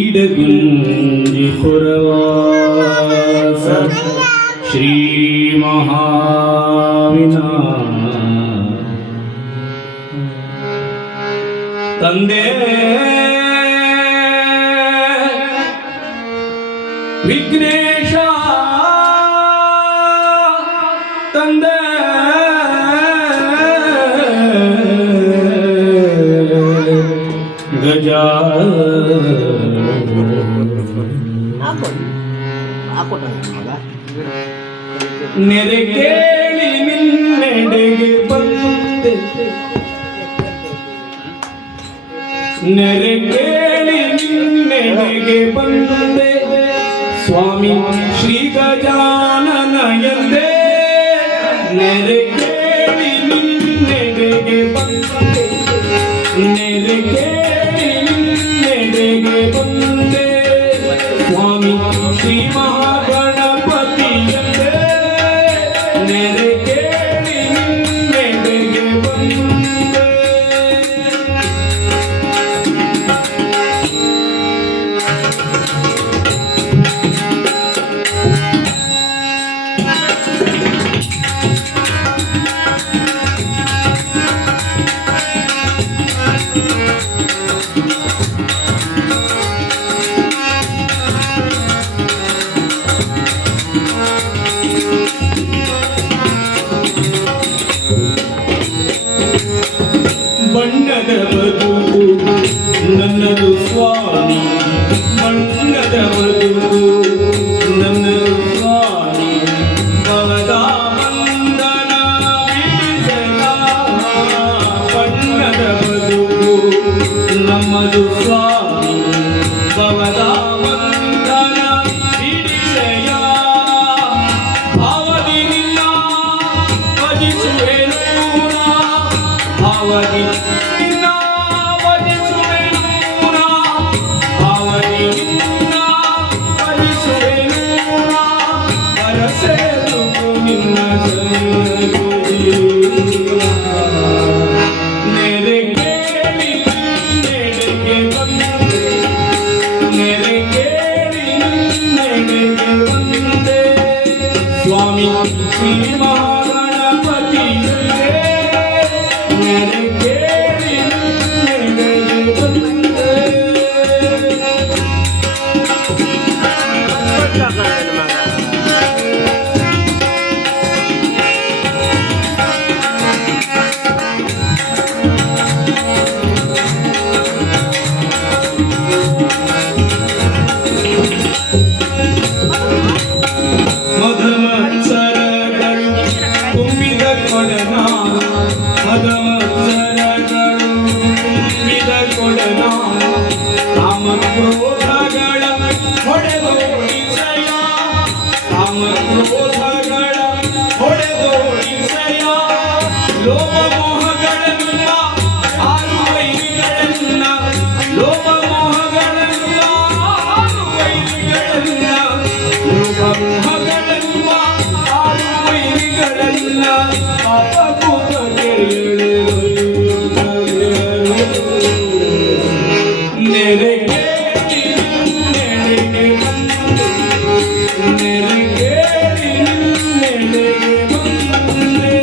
ಇಡಗುಂಜಿ ಹೊರವಾಸ ಶ್ರೀ ಮಹಾವಿನ ತಂದೆ ವಿಘ್ನೇಶ ತಂದೆ ಗಜಾ ನೆರೆ ಕೇಳಿ ನಿನ್ನೆಡೆಗೆ ಬಂದೆ ನೆರೆ ಕೇಳಿ ನಿನ್ನೆಡೆಗೆ ಬಂದೆ ಸ್ವಾಮಿ ಶ್ರೀ ಗಜಾನನ ಎಂದೇ ನೆರೆ ಕೇಳಿ ನಿನ್ನೆಡೆಗೆ ಬಂದೆ ನೆರೆ ಕೇಳಿ ನಿನ್ನೆಡೆಗೆ ಬಂದೆ ಸ್ವಾಮಿ ಶ್ರೀ ಮಹಾಗಣಪತಿ ಎಂದೇ ನೆರೆ ಕೇಳಿ ನಿನ್ನೆಡೆಗೆ ಬಂದೆ ಬಣ್ಣದ ಬದುಕು ನನ್ನದು ಸ್ವಾಮಿ ಬಣ್ಣದ ಬದುಕು ನನ್ನದು ಸ್ವಾಮಿ ಭವದ ಬಂಧನ ಬಿಡಿಸಲ ಬಣ್ಣದ ಬದುಕು ನಮ್ಮದು ಸ್ವಾಮಿ ಭವದ ಬಂಧನ ಬಿಡಿಸೆಯ ಭಾವದಿ ನಿನ್ನ ಭಜಿಸುವೆನು ಭಾವದಿ ನಿನ್ನ ಭಜಿಸುವೆನು ಭಾವದಿ ನಿನ್ನ ಭಜಿಸುವೆನು ಬರಸೆನು ನಿನ್ನ ನೆರೆ ಕೇಳಿ ನೆಡೆಗೆ ಬಂದೆ ನೆರೆ ಕೇಳಿ ನೆಡೆಗೆ ಬಂದೆ ಸ್ವಾಮಿ ಶ್ರೀ ಮಹಾಗಣಪತಿ ನೆರೆ ಕೇಳಿ ನೆಡೆಗೆ ಬಂದೆ ಮಧುಮತ್ಸರಗಳು ತುಂಬಿದ ಕೊಡನ ಮಧುಮತ್ಸರಗಳು ತುಂಬಿದ ಕೊಡನ ಕಾಮಕ್ರೋಧಗಳ ಹೊಡೆದೋಡಿಸಯ ಕಾಮಕ್ರೋಧಗಳ ಹೊಡೆದೋಡಿಸಯ ಲೋಭ ಮೋಹಗಳನ್ನ ಆರು ವೈರಿಗಳನ್ನ ಲೋಭ ಮೋಹಗಳನ್ನ ಆರು ವೈರಿಗಳನ್ನ ಲೋಭ ಮೋಹಗಳನ್ನ ಆರು ವೈರಿಗಳನ್ನ ನೆರೆ ಕೇಳಿ ನೆಡೆಗೆ ಬಂದೆ ನೆರೆ ಕೇಳಿ ನೆಡೆಗೆ ಬಂದೆ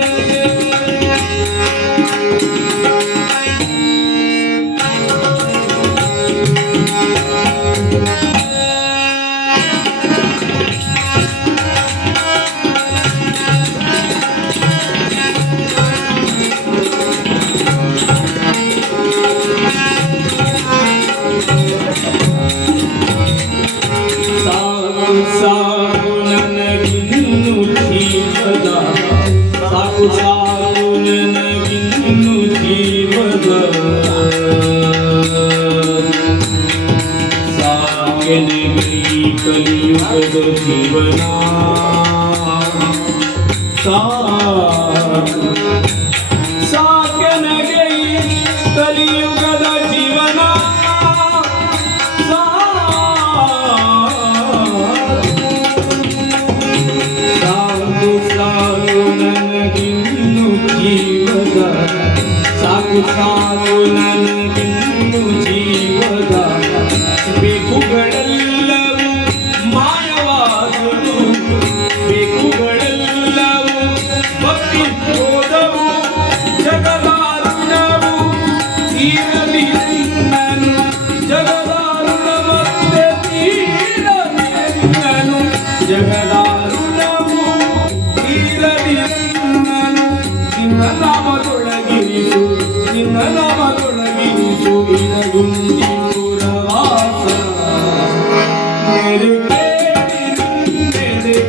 ಸಾಕು ನನಗಿನ್ನು ಜೀವದ ಸಾಕು ಸಾಕು ನನಗಿನ್ನು ಜೀವದ ಸಾಕೆನಗೆ ಕಲಿಯುಗದ ಜೀವನ ಸಾಕೆನಗೆ ಕಲಿಯುಗದ ಜೀವನ ನನಗಿನ್ನು ಜೀವದ ಸಾಕು ಸಾಕು ನನಗಿನ್ನು ಜೀವದ ಬೇಕು ತೀರಲಿ ನಾನು ಜಗದಾರುಣ ಮತ್ತೆ ತೀರಲಿ ನಾನು ಜಗದಾರುಣವು ತೀರಲಿ ನಾನು ನಿನ್ನ ನಾಮದೊಳಗಿರಿಸು ನಿನ್ನ ನಾಮದೊಳಗಿರಿಸು ಇರಗುಂದಿ ಪುರವಾಸ ಮೇರೆ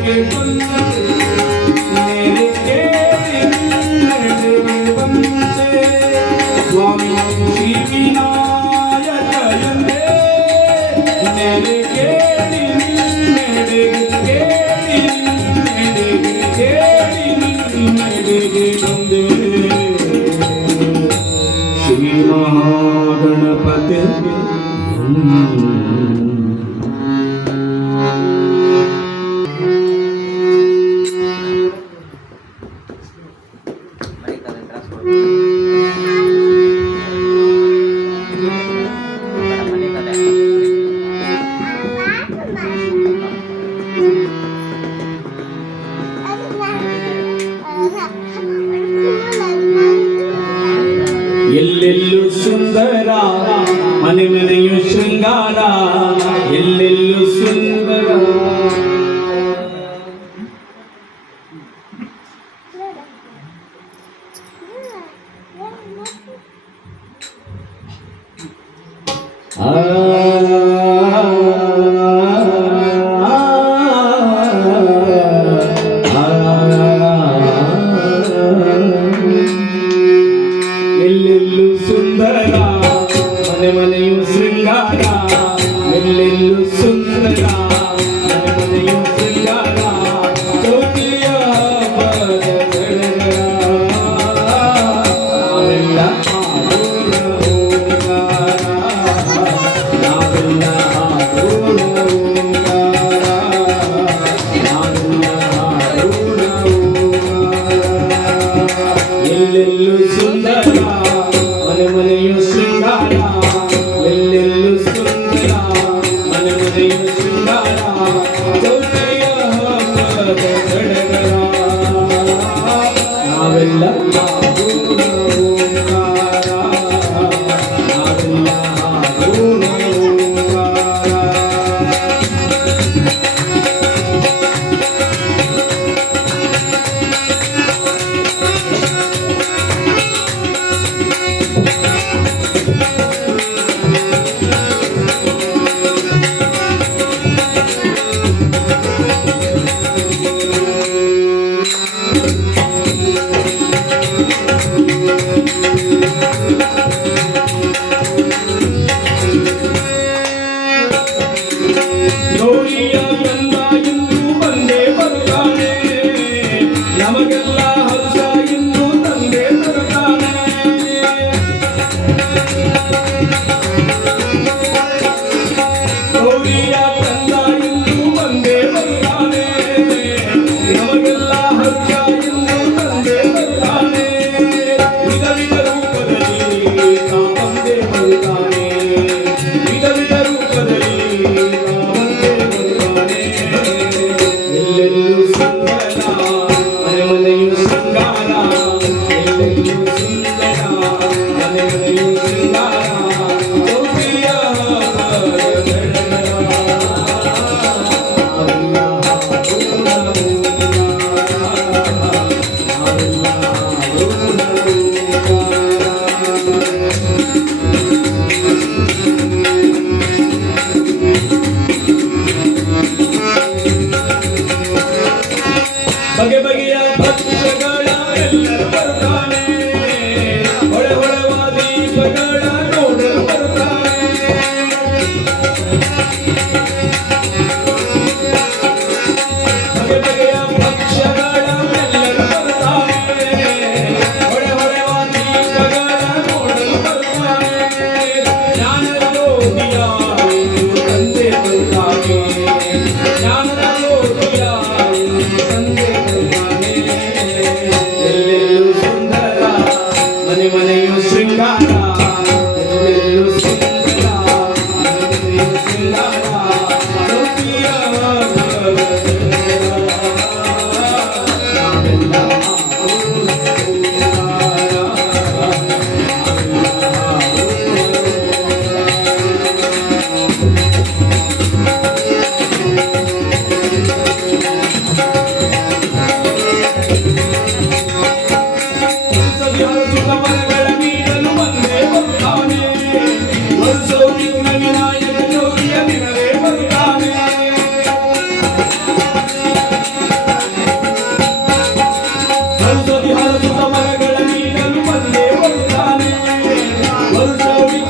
के बंदे मेरे केरी मेरे बंदे स्वामी श्री विनायक जयंते मेरे केरी मेरे केरी मेरे केरी मेरे बंदे श्री महागणपति ಎಲ್ಲೆಲ್ಲೂ ಸುಂದರ ಮನೆ ಮನೆಯು ಶೃಂಗಾರ ಎಲ್ಲೆಲ್ಲೂ ಸುಂದರ ಎಲ್ಲೆಲ್ಲೂ ಸುಂದರ ಮನೆ ಮನೆಯು ಶೃಂಗಾರ ಎಲ್ಲೆಲ್ಲೂ ಸುಂದರ ಮನೆ ಮನೆಯು ಶೃಂಗಾರ ಚೌತಿಯ ಹಬ್ಬದ ಸಡಗರ ನಾವೆಲ್ಲ ಹಾಡೋಣ ಓಂಕಾರ ನಾವೆಲ್ಲ ಹಾಡೋಣ ಓಂಕಾರ ನಾವೆಲ್ಲ ಹಾಡೋಣ ಓಂಕಾರ ಎಲ್ಲೆಲ್ಲೂ ಸುಂದರ ಮನೆ ಮನೆಯು ಶೃಂಗಾರ ಎಲ್ಲೆಲ್ಲೂ ಸುಂದರ ಮನೆ ಮನೆಯು ಶೃಂಗಾರ ಚೌತಿಯ ಹಬ್ಬದ ಸಡಗರ ನಾವೆಲ್ಲ ಹಾಡೋಣ ಓಂಕಾರ ನಾವೆಲ್ಲ ಹಾಡೋಣ ಓಂಕಾರ ಗೌರಿಯ ಗಂಧ ಇಂದು ಬಂದೇ ಬರ್ತಾನೆ ನಮಗೆಲ್ಲ ಹರ್ಷ ಇಂದು ತಂದೆ ತರ್ತಾನೆ ಗೌರಿಯ ಗಂಧ ಇಂದು ಬಂದೇ ಬರ್ತಾನೆ ನಮಗೆಲ್ಲ ಹರ್ಷ ಇಂದು ತಂದೆ ತರ್ತಾನೆ ವಿಧ ವಿಧ ರೂಪದಲ್ಲಿ ತಾ ತಂದೆ ಬರ್ತಾನೆ ವಿಧ ವಿಧ ರೂಪದಲ್ಲಿ ಎಲ್ಲೆಲ್ಲೂ ಸುಂದರ ಮನೆ ಮನೆಯು ಶೃಂಗಾರ ಎಲ್ಲೆಲ್ಲೂ ಸುಂದರ ಮನೆ ಮನೆಯು ಶೃಂಗಾರ ಚೌತಿಯ ಹಬ್ಬದ ಸಡಗರ ನಾವೆಲ್ಲ ಹಾಡೋಣ ಓಂಕಾರ ನಾವೆಲ್ಲ ಹಾಡೋಣ ಬಗೆ ಬಗೆಯ ಭಕ್ತಗಳ ಎಲ್ಲರೂ ಬರ್ತಾನೆ ಹೊಳೆ ಹೊಳೆವ ದೀಪಗಳ ನೋಡಲು ಬರ್ತಾನೆ ಬಗೆ ಬಗೆಯ ಭಕ್ಷ್ಯಗಳ ಎಲ್ಲರೂ ಬರ್ತಾನೆ ಹೊಳೆ ಹೊಳೆವ ದೀಪಗಳ ನೋಡಲು ಬರ್ತಾನೆ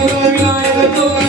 ವಿನಾಯಕ ಚೌತಿ